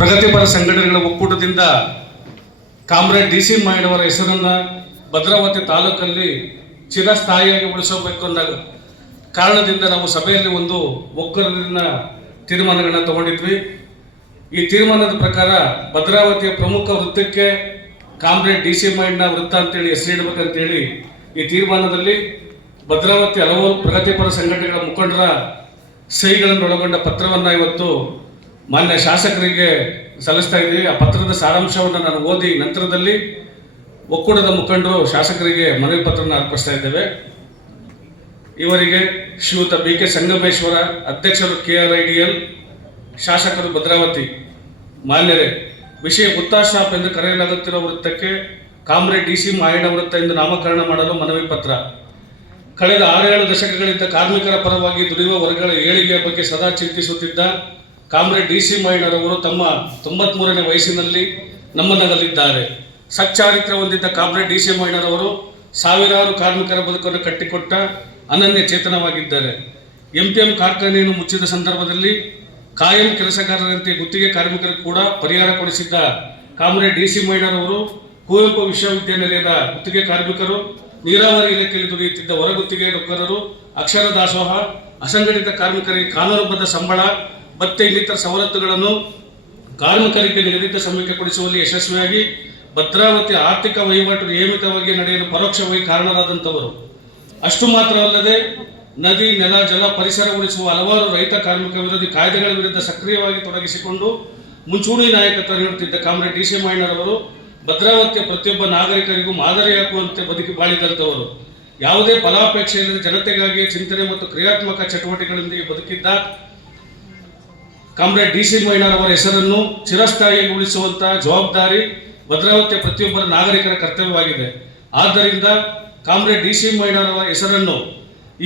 ಪ್ರಗತಿಪರ ಸಂಘಟನೆಗಳ ಒಕ್ಕೂಟದಿಂದ ಕಾಮ್ರೇಡ್ ಡಿ.ಸಿ. ಮಾಯಣ್ಣವರ ಹೆಸರನ್ನು ಭದ್ರಾವತಿ ತಾಲೂಕಲ್ಲಿ ಚಿರಸ್ಥಾಯಿಯಾಗಿ ಉಳಿಸಬೇಕು ಅನ್ನೋ ಕಾರಣದಿಂದ ನಾವು ಸಭೆಯಲ್ಲಿ ಒಂದು ಒಕ್ಕೂಟದ ತೀರ್ಮಾನಗಳನ್ನ ತಗೊಂಡಿದ್ವಿ. ಈ ತೀರ್ಮಾನದ ಪ್ರಕಾರ ಭದ್ರಾವತಿಯ ಪ್ರಮುಖ ವೃತ್ತಕ್ಕೆ ಕಾಮ್ರೇಡ್ ಡಿ.ಸಿ. ಮಾಯಣ್ಣ ವೃತ್ತ ಅಂತೇಳಿ ಹೆಸರಿಡಬೇಕಂತೇಳಿ ಈ ತೀರ್ಮಾನದಲ್ಲಿ ಭದ್ರಾವತಿ ಹಲವು ಪ್ರಗತಿಪರ ಸಂಘಟನೆಗಳ ಮುಖಂಡರ ಸಹಿಗಳನ್ನು ಒಳಗೊಂಡ ಪತ್ರವನ್ನು ಇವತ್ತು ಮಾನ್ಯ ಶಾಸಕರಿಗೆ ಸಲ್ಲಿಸ್ತಾ ಇದ್ದೀವಿ. ಆ ಪತ್ರದ ಸಾರಾಂಶವನ್ನು ನಾನು ಓದಿ ನಂತರದಲ್ಲಿ ಒಕ್ಕೂಟದ ಮುಖಂಡರು ಶಾಸಕರಿಗೆ ಮನವಿ ಪತ್ರವನ್ನು ಅರ್ಪಿಸ್ತಾ ಇದ್ದೇವೆ. ಇವರಿಗೆ ಶ್ರೀಯುತ ಬಿ.ಕೆ. ಸಂಗಮೇಶ್ವರ, ಅಧ್ಯಕ್ಷರು KRIDL, ಶಾಸಕರು ಭದ್ರಾವತಿ. ಮಾನ್ಯರೇ, ವಿಷಯ ಗುತ್ತಾ ಸ್ಟಾಪ್ ಎಂದು ಕರೆಯಲಾಗುತ್ತಿರುವ ವೃತ್ತಕ್ಕೆ ಕಾಮ್ರೇಡ್ ಡಿ.ಸಿ. ಮಾಯಣ್ಣ ವೃತ್ತ ಎಂದು ನಾಮಕರಣ ಮಾಡಲು ಮನವಿ ಪತ್ರ. ಕಳೆದ 6-7 ದಶಕಗಳಿಂದ ಕಾರ್ಮಿಕರ ಪರವಾಗಿ ದುಡಿಯುವ ವರ್ಗಗಳ ಏಳಿಗೆಯ ಬಗ್ಗೆ ಸದಾ ಚಿಂತಿಸುತ್ತಿದ್ದ ಕಾಮ್ರೇಡ್ ಡಿ.ಸಿ. ಮಾಯಣ್ಣರವರು ತಮ್ಮ 93ನೇ ವಯಸ್ಸಿನಲ್ಲಿ ನಮ್ಮನ್ನಗಲಿದ್ದಾರೆ. ಸಚ್ಚಾರಿತ್ರ್ಯ ಹೊಂದಿದ್ದ ಕಾಮ್ರೇಡ್ ಡಿ.ಸಿ. ಮಾಯಣ್ಣರವರು ಸಾವಿರಾರು ಕಾರ್ಮಿಕರ ಬದುಕನ್ನು ಕಟ್ಟಿಕೊಟ್ಟ ಅನನ್ಯ ಚೇತನವಾಗಿದ್ದಾರೆ. MPM ಕಾರ್ಖಾನೆಯನ್ನು ಮುಚ್ಚಿದ ಸಂದರ್ಭದಲ್ಲಿ ಕಾಯಂ ಕೆಲಸಗಾರರಂತೆ ಗುತ್ತಿಗೆ ಕಾರ್ಮಿಕರಿಗೆ ಕೂಡ ಪರಿಹಾರ ಕೊಡಿಸಿದ್ದ ಕಾಮ್ರೇಡ್ ಡಿ.ಸಿ. ಮಾಯಣ್ಣರವರು ಕುವೆಂಪು ವಿಶ್ವವಿದ್ಯಾನಿಲಯದ ಗುತ್ತಿಗೆ ಕಾರ್ಮಿಕರು, ನೀರಾವರಿ ಇಲಾಖೆಯಲ್ಲಿ ದುಡಿಯುತ್ತಿದ್ದ ಹೊರಗುತ್ತಿಗೆ ನೌಕರರು, ಅಕ್ಷರ ದಾಸೋಹ, ಅಸಂಘಟಿತ ಕಾರ್ಮಿಕರಿಗೆ ಕಾನೂನುಬದ್ಧ ಸಂಬಳ, ಭತ್ಯೆ ಇನ್ನಿತರ ಸವಲತ್ತುಗಳನ್ನು ಕಾರ್ಮಿಕರಿಗೆ ನಿಗದಿತ ಸಮಯಕ್ಕೆ ಕೊಡಿಸುವಲ್ಲಿ ಯಶಸ್ವಿಯಾಗಿ ಭದ್ರಾವತಿ ಆರ್ಥಿಕ ವಹಿವಾಟು ನಿಯಮಿತವಾಗಿ ನಡೆಯಲು ಪರೋಕ್ಷವಾಗಿ ಕಾರಣರಾದಂಥವರು. ಅಷ್ಟು ಮಾತ್ರವಲ್ಲದೆ ನದಿ, ನೆಲ, ಜಲ, ಪರಿಸರ ಉಳಿಸುವ ಹಲವಾರು ರೈತ ಕಾರ್ಮಿಕ ವಿರೋಧಿ ಕಾಯ್ದೆಗಳ ವಿರುದ್ಧ ಸಕ್ರಿಯವಾಗಿ ತೊಡಗಿಸಿಕೊಂಡು ಮುಂಚೂಣಿ ನಾಯಕತ್ವ ನೀಡುತ್ತಿದ್ದ ಕಾಮ್ರೇಡ್ ಡಿ.ಸಿ. ಮಾಯಣ್ಣರವರು ಭದ್ರಾವತಿಯ ಪ್ರತಿಯೊಬ್ಬ ನಾಗರಿಕರಿಗೂ ಮಾದರಿಯಾಗುವಂತೆ ಬದುಕಿ ಬಾಳಿದಂಥವರು. ಯಾವುದೇ ಫಲಾಪೇಕ್ಷೆ ಇಲ್ಲದೆ ಜನತೆಗಾಗಿ ಚಿಂತನೆ ಮತ್ತು ಕ್ರಿಯಾತ್ಮಕ ಚಟುವಟಿಕೆಗಳೊಂದಿಗೆ ಬದುಕಿದ್ದ ಕಾಮ್ರೇಡ್ ಡಿ.ಸಿ. ಮಾಯಣ್ಣರವರ ಹೆಸರನ್ನು ಚಿರಸ್ಥಾಯಿಯಾಗಿ ಉಳಿಸುವಂತಹ ಜವಾಬ್ದಾರಿ ಭದ್ರಾವತಿಯ ಪ್ರತಿಯೊಬ್ಬರ ನಾಗರಿಕರ ಕರ್ತವ್ಯವಾಗಿದೆ. ಆದ್ದರಿಂದ ಕಾಮ್ರೇಡ್ ಡಿ.ಸಿ. ಮಾಯಣ್ಣರವರ ಹೆಸರನ್ನು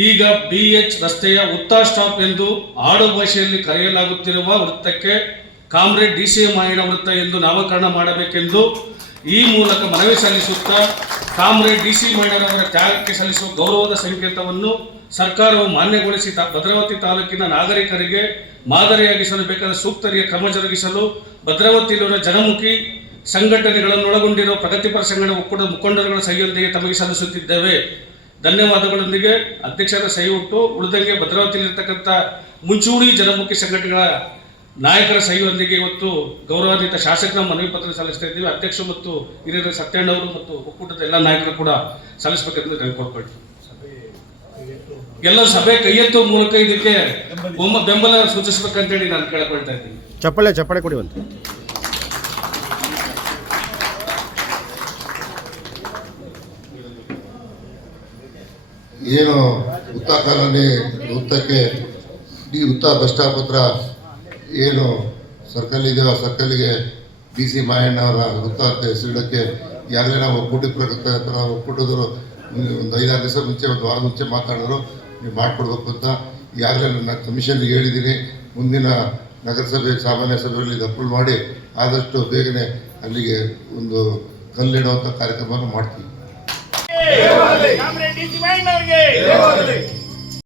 ಈಗ BH ರಸ್ತೆಯ ಗುತ್ತಾ ಸ್ಟಾಪ್ ಎಂದು ಆಡು ಭಾಷೆಯಲ್ಲಿ ಕರೆಯಲಾಗುತ್ತಿರುವ ವೃತ್ತಕ್ಕೆ ಕಾಮ್ರೇಡ್ ಡಿ.ಸಿ. ಮಾಯಣ್ಣ ವೃತ್ತ ಎಂದು ನಾಮಕರಣ ಮಾಡಬೇಕೆಂದು ಈ ಮೂಲಕ ಮನವಿ ಸಲ್ಲಿಸುತ್ತಾ ಕಾಮ್ರೇಡ್ ಡಿ.ಸಿ. ಮಾಯಣ್ಣರವರ ತ್ಯಾಗಕ್ಕೆ ಸಲ್ಲಿಸುವ ಗೌರವದ ಸಂಕೇತವನ್ನು ಸರ್ಕಾರವು ಮಾನ್ಯಗೊಳಿಸಿ ಭದ್ರಾವತಿ ತಾಲೂಕಿನ ನಾಗರಿಕರಿಗೆ ಮಾದರಿಯಾಗಿಸಲು ಬೇಕಾದ ಸೂಕ್ತ ಕ್ರಮ ಜರುಗಿಸಲು ಭದ್ರಾವತಿಯಲ್ಲಿರುವ ಜನಮುಖಿ ಸಂಘಟನೆಗಳನ್ನು ಒಳಗೊಂಡಿರುವ ಪ್ರಗತಿಪರ ಸಂಘಟನೆ ಒಕ್ಕೂಟದ ಮುಖಂಡರುಗಳ ಸಹಿಯೊಂದಿಗೆ ತಮಗೆ ಸಲ್ಲಿಸುತ್ತಿದ್ದೇವೆ. ಧನ್ಯವಾದಗಳೊಂದಿಗೆ ಅಧ್ಯಕ್ಷರ ಸಹಿ ಉಂಟು. ಉಳಿದಂಗೆ ಭದ್ರಾವತಿಯಲ್ಲಿರ್ತಕ್ಕಂಥ ಮುಂಚೂಣಿ ಜನಮುಖಿ ಸಂಘಟನೆಗಳ ನಾಯಕರ ಸಹಿಯೊಂದಿಗೆ ಇವತ್ತು ಗೌರವಾನ್ವಿತ ಶಾಸಕರ ಮನವಿ ಪತ್ರ ಸಲ್ಲಿಸ್ತಾ ಇದ್ದೀವಿ. ಅಧ್ಯಕ್ಷ ಮತ್ತು ಹಿರಿಯರ ಸತ್ಯಣ್ಣವರು ಮತ್ತು ಒಕ್ಕೂಟದ ಎಲ್ಲ ನಾಯಕರು ಕೂಡ ಸಲ್ಲಿಸಬೇಕೆಂದು ಕೇಳ್ಕೊಳ್ಕೊಳ್ತೀವಿ. ಎಲ್ಲ ಸಭೆ ಕೈಯೆತ್ತುವ ಮೂಲಕ ಇದಕ್ಕೆ ಬೆಂಬಲ ಸೂಚಿಸಬೇಕಂತೇಳಿ ನಾನು ಕೇಳ್ಕೊಳ್ತಾ ಇದ್ದೀನಿ. ಚಪ್ಪಾಳೆ ಕೊಡಿ. ಏನು ಉತ್ತಾ ಕಾಲೋನಿ ವೃತ್ತಕ್ಕೆ ಈ ಉತ್ತಾ ಬಸ್ ಸ್ಟಾಪ್ ಹತ್ರ ಏನು ಸರ್ಕಲ್ ಇದೆಯೋ ಆ ಸರ್ಕಲ್ಗೆ ಡಿ.ಸಿ. ಮಾಯಣ್ಣ ಅವರ ವೃತ್ತ ಅಂತ ಹೆಸರಿಡೋಕ್ಕೆ ಈಗಾಗಲೇ ನಾವು ಒಕ್ಕೂಟದವರು ಒಂದು 5-6 ದಿವಸ ಮುಂಚೆ, ಒಂದು ವಾರ ಮುಂಚೆ ಮಾತಾಡಿದ್ರು, ನೀವು ಮಾಡಿಕೊಡ್ಬೇಕು ಅಂತ. ಈಗಾಗಲೇ ನನ್ನ ಕಮಿಷನ್ಗೆ ಹೇಳಿದ್ದೀನಿ. ಮುಂದಿನ ನಗರಸಭೆ ಸಾಮಾನ್ಯ ಸಭೆಯಲ್ಲಿ ಇದು ಅಪ್ರೂವ್ ಮಾಡಿ ಆದಷ್ಟು ಬೇಗನೆ ಅಲ್ಲಿಗೆ ಒಂದು ಕಲ್ಲಿಡುವಂಥ ಕಾರ್ಯಕ್ರಮವನ್ನು ಮಾಡ್ತೀವಿ.